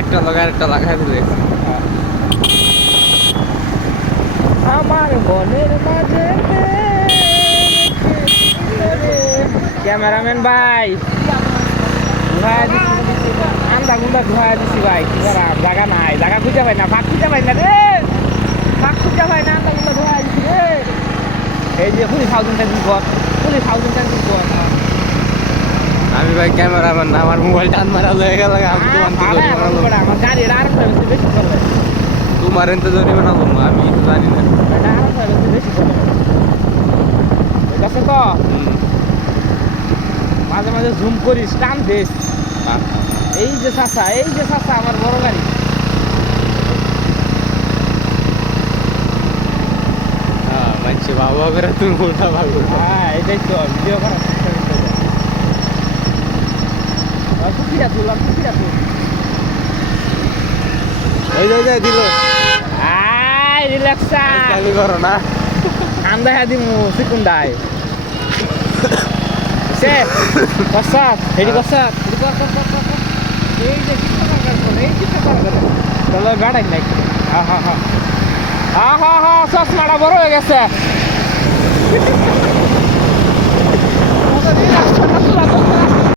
একটা লগা একটা লাগাই দিলে আমার মনের মাঝে ক্যামেরাম্যান ভাই আন্দা গুন্দা ধোয়া দিছি ভাই কি করাম জায়গা নাই জায়গা খুঁজে পাই না ফাঁক খুঁজে পাই না রে ফাঁক খুঁজে পাই না আন্দা গুন্দা ধোয়া দিছি রে এই যে 40,000 টাকা বিপদ 40,000 টাকা বিপদ আমি ভাই ক্যামেরাম্যান না আমার মোবাইল টান মারা হয়ে গেল আমার গাড়ির আর বেশি চলে তোমার এনতে জরিমানা না বলবো আমি তো জানি না বেশি চলে ঠিক আছে তো মাঝে মাঝে জুম করিস টান দিস এই যে চাচা আমার বড় গাড়ি মানছি বাবা করে তুমি উল্টা ভাবো হ্যাঁ এটাই তো ভিডিও করার চেষ্টা করতে কুকিরা তুল এই যাই দিল আয় রিল্যাক্সা চালু করো না কান্দা হ্যাঁ দিমু সিকুন্দায় সে কসাত হেডি কসাত এই যে কি করার চলো গাড়াই নাই হা চশমাটা বড় হয়ে গেছে